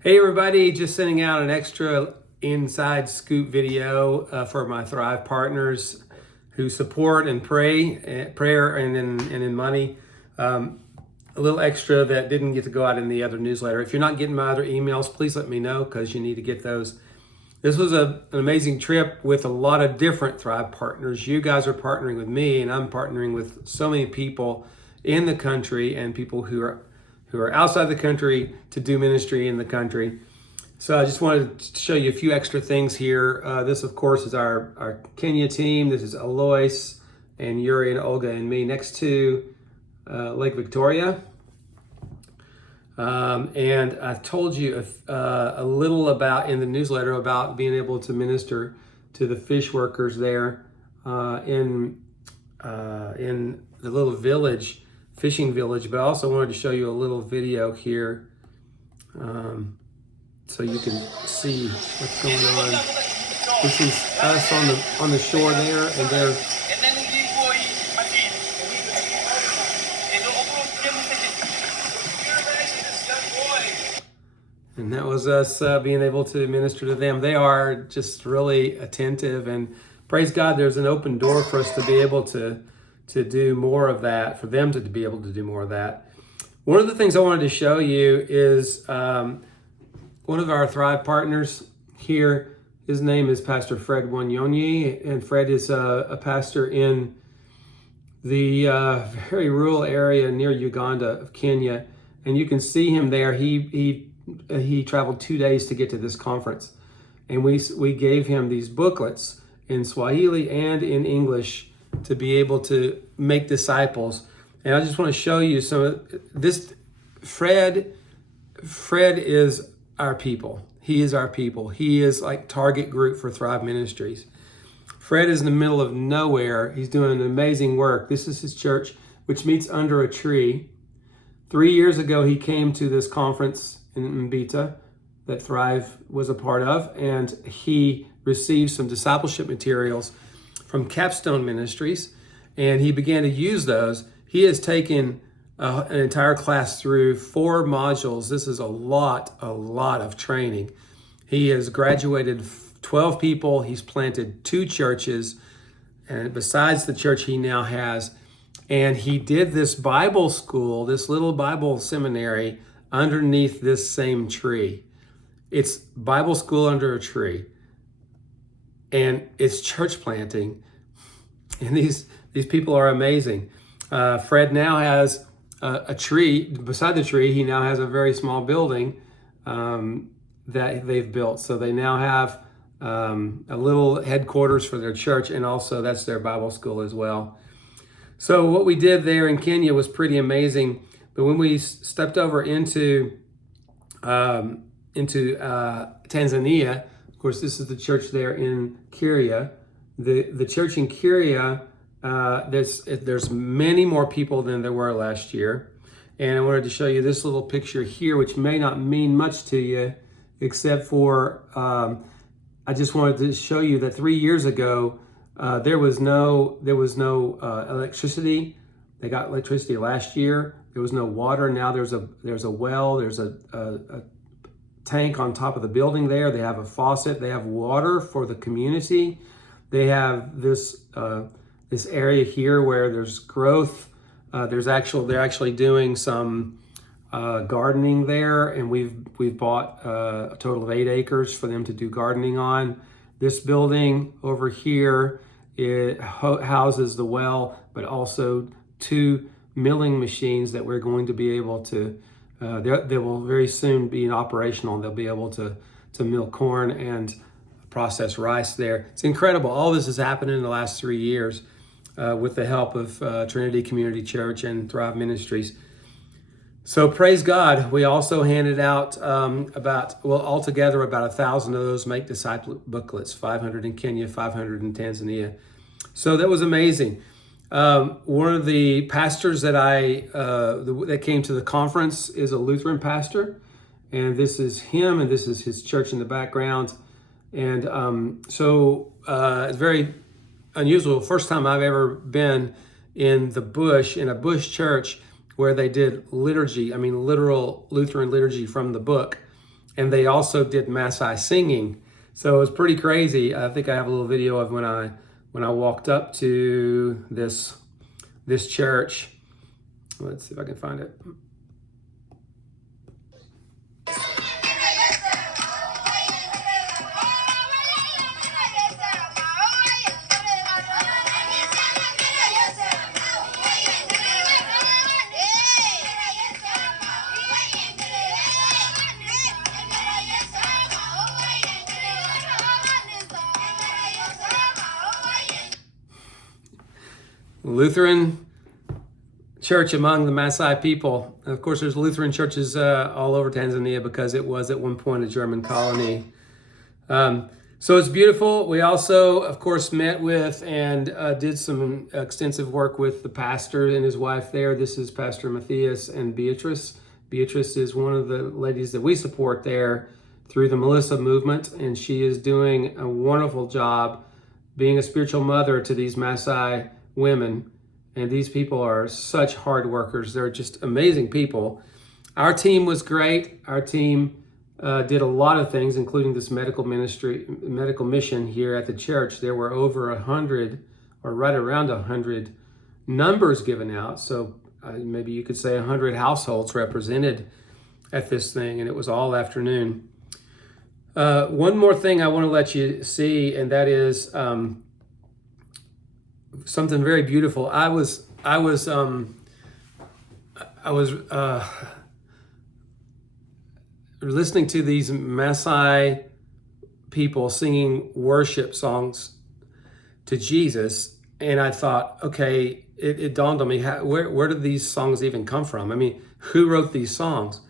Hey everybody, just sending out an extra inside scoop video for my Thrive partners who support and prayer and in money. A little extra that didn't get to go out in the other newsletter. If you're not getting my other emails, please let me know because you need to get those. This was an amazing trip with a lot of different Thrive partners. You guys are partnering with me, and I'm partnering with so many people in the country and people who are outside the country to do ministry in the country. So I just wanted to show you a few extra things here. This, of course, is our Kenya team. This is Alois and Yuri and Olga and me next to Lake Victoria. And I told you a little about in the newsletter about being able to minister to the fish workers there in the little village, fishing village. But I also wanted to show you a little video here so you can see what's going on. This is us on the shore there, and they're And that was us being able to minister to them. They are just really attentive, and praise God, there's an open door for us to be able to do more of that, for them to be able to do more of that. One of the things I wanted to show you is one of our Thrive partners here. His name is Pastor Fred Wanyonyi, and Fred is a pastor in the very rural area near Uganda of Kenya, and you can see him there. He traveled 2 days to get to this conference, and we gave him these booklets in Swahili and in English to be able to make disciples. And I just want to show you some of this. Fred is our people. He is our people. He is like target group for Thrive Ministries. Fred is in the middle of nowhere. He's doing an amazing work. This is his church, which meets under a tree. 3 years ago, he came to this conference in Mbita that Thrive was a part of, and he received some discipleship materials from Capstone Ministries, and he began to use those. He has taken an entire class through 4 modules. This is a lot of training. He has graduated 12 people. He's planted 2 churches, and besides the church he now has, and he did this Bible school, this little Bible seminary underneath this same tree. It's Bible school under a tree, and it's church planting, and these people are amazing. Fred now has a tree. Beside the tree, he now has a very small building that they've built. So they now have a little headquarters for their church, and also that's their Bible school as well. So what we did there in Kenya was pretty amazing. But when we stepped over into Tanzania, of course, this is the church there in Kiria. The church in Kiria, there's many more people than there were last year. And I wanted to show you this little picture here, which may not mean much to you, except for I just wanted to show you that 3 years ago there was no electricity. They got electricity last year. There was no water. Now there's a well. There's a tank on top of the building there. They have a faucet. They have water for the community. They have this area here where there's growth. They're actually doing some gardening there, and we've bought a total of 8 acres for them to do gardening on. This building over here, it houses the well, but also 2 milling machines that we're going to be able to, they will very soon be operational. They'll be able to mill corn and process rice there. It's incredible. All this has happened in the last 3 years with the help of Trinity Community Church and Thrive Ministries. So praise God. We also handed out altogether about 1,000 of those Make Disciple booklets, 500 in Kenya, 500 in Tanzania. So that was amazing. One of the pastors that came to the conference is a Lutheran pastor, and this is him, and this is his church in the background. And so it's very unusual. First time I've ever been in a bush church where they did liturgy, literal Lutheran liturgy from the book. and they also did Maasai singing. So it was pretty crazy. I think I have a little video of when I walked up to this church. Let's see if I can find it. Lutheran church among the Maasai people. And of course, there's Lutheran churches all over Tanzania because it was at one point a German colony. So it's beautiful. We also, of course, met with and did some extensive work with the pastor and his wife there. This is Pastor Matthias and Beatrice. Beatrice is one of the ladies that we support there through the Melissa movement, and she is doing a wonderful job being a spiritual mother to these Maasai women. And these people are such hard workers. They're just amazing people. Our team was great. Our team did a lot of things, including this medical mission here at the church. There were over 100, or right around 100 numbers given out. So maybe you could say 100 households represented at this thing, and it was all afternoon. One more thing I want to let you see, and that is something very beautiful. I was listening to these Maasai people singing worship songs to Jesus, and I thought, okay, it dawned on me, where did these songs even come from? I mean, who wrote these songs?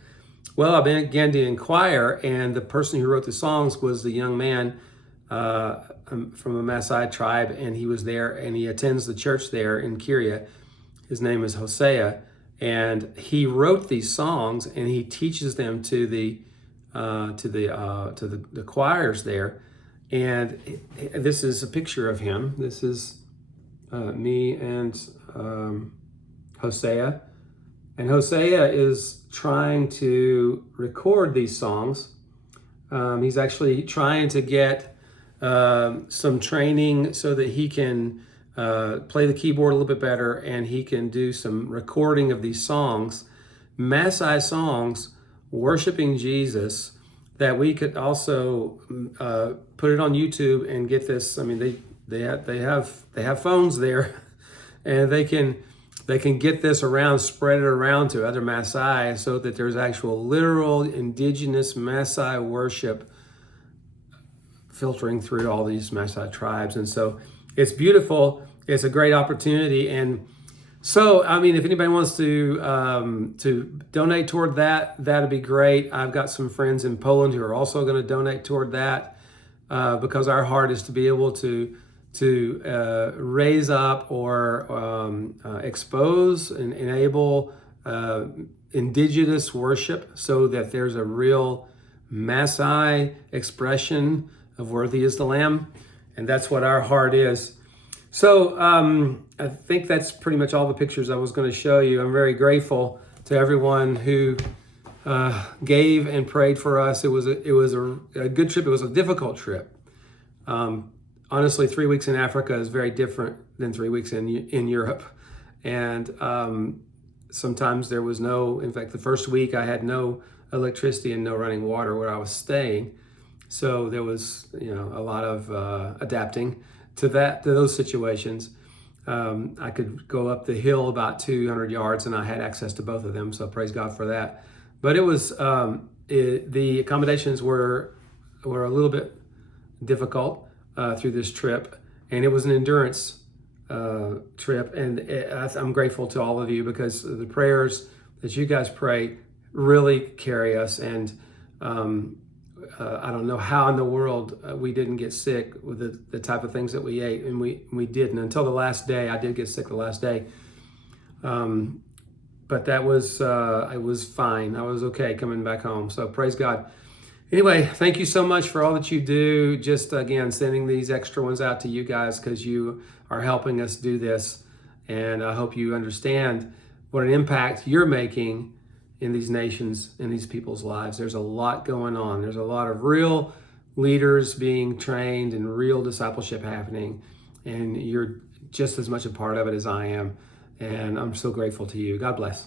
Well, I began to inquire, and the person who wrote the songs was the young man from a Maasai tribe, and he was there, and he attends the church there in Kiria. His name is Hosea, and he wrote these songs, and he teaches them to the choirs there. And this is a picture of him. This is me and Hosea, and Hosea is trying to record these songs. He's actually trying to get some training so that he can play the keyboard a little bit better, and he can do some recording of these songs, Maasai songs, worshiping Jesus, that we could also put it on YouTube and get this. I mean, they have phones there, and they can get this around, spread it around to other Maasai, so that there's actual literal indigenous Maasai worship filtering through all these Maasai tribes. And so it's beautiful. It's a great opportunity. And so, I mean, if anybody wants to donate toward that, that'd be great. I've got some friends in Poland who are also going to donate toward that, because our heart is to be able to raise up or expose and enable indigenous worship, so that there's a real Maasai expression of worthy is the Lamb. And that's what our heart is. So I think that's pretty much all the pictures I was going to show you. I'm very grateful to everyone who gave and prayed for us. It was a good trip. It was a difficult trip. Honestly, 3 weeks in Africa is very different than 3 weeks in Europe. And sometimes there was in fact, the first week I had no electricity and no running water where I was staying. So there was, a lot of adapting to those situations. I could go up the hill about 200 yards, and I had access to both of them. So praise God for that. But it was the accommodations were a little bit difficult through this trip, and it was an endurance trip. And I'm grateful to all of you, because the prayers that you guys pray really carry us. And I don't know how in the world we didn't get sick with the type of things that we ate, and we didn't until the last day. I did get sick the last day, but that was I was fine. I was okay coming back home. So praise God. Anyway, thank you so much for all that you do. Just again, sending these extra ones out to you guys, because you are helping us do this, and I hope you understand what an impact you're making in these nations, in these people's lives. There's a lot going on. There's a lot of real leaders being trained and real discipleship happening. And you're just as much a part of it as I am. And I'm so grateful to you. God bless.